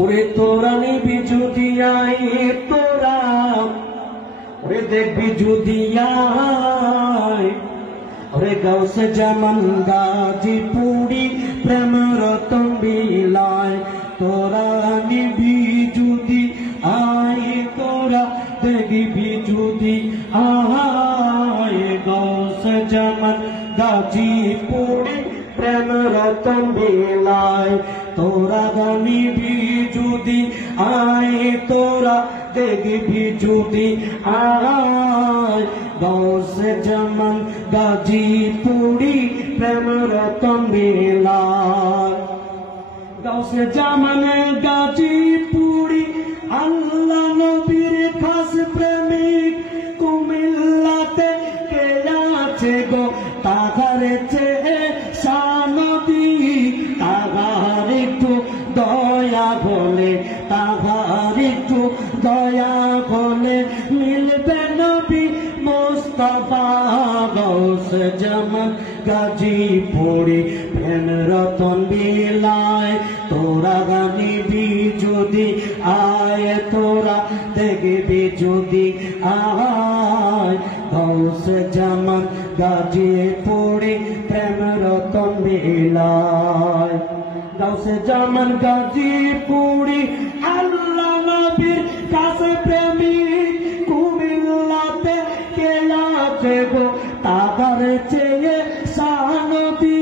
ওরে তোরা নিবি যদি আই তোরা, ওরে দেখবি যদি আয়, ওরে গাউসে জামান গাজীপুরি প্রেম রতন বিলায়। তোরা নিবি যদি আয় তোরা দেখবি যদি আয়, গাউসে জামান গাজীপুরি প্রেম রতন বিলায়। তোরা নিবি যদি আয় তোরা দেখবি যদি আয়, গাউসে জামান গাজীপুরি প্রেম রতন বিলায়। গাউসে জামান গাজীপুরি আল্লাহ নবীর খাস প্রেমিক, কুমিল্লাতে কে আছে গো তাহার চেয়ে শানবী, তাহার একটু দয়া হলে, তাহার একটু দয়া হলে মিলবে নবী মুস্তাফা। গাউসে জামান গাজীপুরি প্রেম রতন বিলায়। তোরা নিবি যদি আয় তোরা দেখবি যদি আয়, গাউসে জামান গাজীপুরি প্রেম রতন বিলায়। গাউসে জামান গাজীপুরি আল্লাহ নবীর কাছে প্রেমিক, কুমিল্লাতে কে আছে গো তাহার চেয়ে শানবী,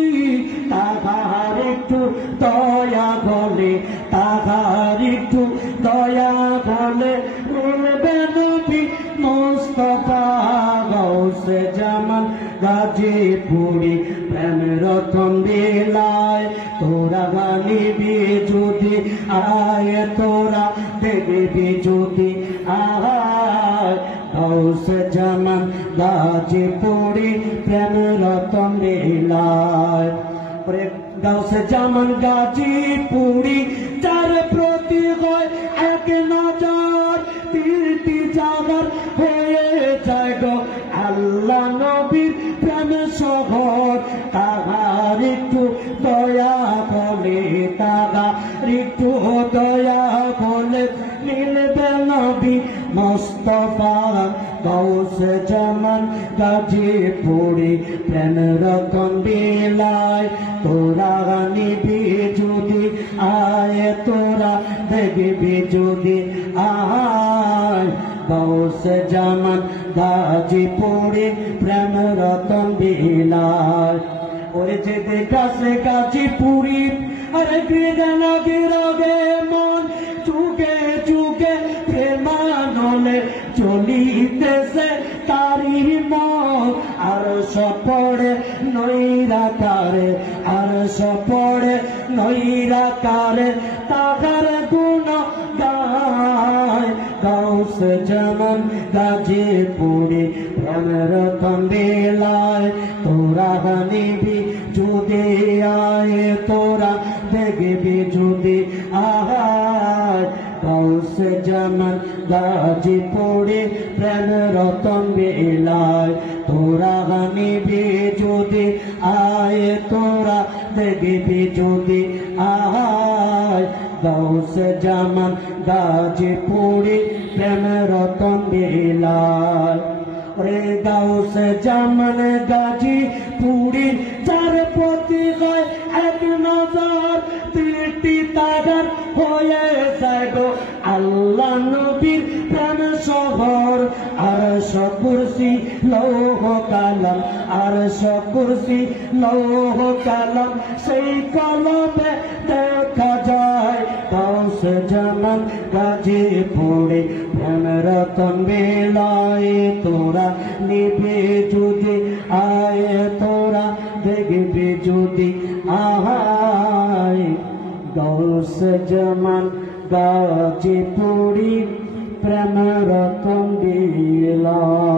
তাহার একটু দয়া হলে, তাহার একটু দয়া হলে মিলবে নবী মুস্তাফা। গাউসে জামান গাজীপুরি প্রেম রতন বিলায়। তোরা নিবি যদি আয় তোরা দেখবি যদি আয়, গাউসে জামান গাজীপুরি প্রেম রতন বিলায়। গাউসে জামান গাজীপুরি যার প্রতি হয় এক নজর, তিনটি জাগার হয়ে যায় গো আল্লাহ নবীর প্রেম শহর। তাহার একটু দয়া হলে, তাহার একটু দয়া হলে মিলবে নবী মুস্তাফা। গাউসে জামান গাজীপুরি প্রেম রতন বিলায়। তোরা নিবি যদি আয় তোরা দেখবি যদি আয়, গাউসে জামান গাজীপুরি প্রেম রতন বিলায়। ওরে যে দেখাছে গাজীপুরি আরে বিদানা গিরগে মন, চুকে চুকে প্রেমানলে চলিতেছে তারি মন। আর সপড়ে নৈরাকারে, আর সপড়ে নৈরাকারে তাহার গুণ গায়। গাউসে জামান গাজীপুরি প্রেম রতন বিলায়। তোরা নিবি যদি আয় তোরা দেখবি যদি আয়, গাউসে জামান গাজীপুরি প্রেম রতন বিলায়। তোরা নিবি যদি আয় তোরা দেখবি যদি আয়, গাউসে জামান গাজীপুরি প্রেম রতন বিলায়। ওরে গাউসে জামান গাজীপুরি যার প্রতি হয় এক নজর, তিনটি তাগার হয়ে যায় গো আল্লাহ নবীর প্রেম শহর। আরশ কুরসি লৌহ কালাম, আরশ কুরসি লৌহ কালাম সেই কলমে দেখা যায়। গাউসে জামান গাজীপুরি প্রেম রতন বিলায়। তোরা নিবি যদি আয় তোরা দেখবি যদি আয়, গাউসে জামান গাজীপুরি প্রেম রতন বিলায়।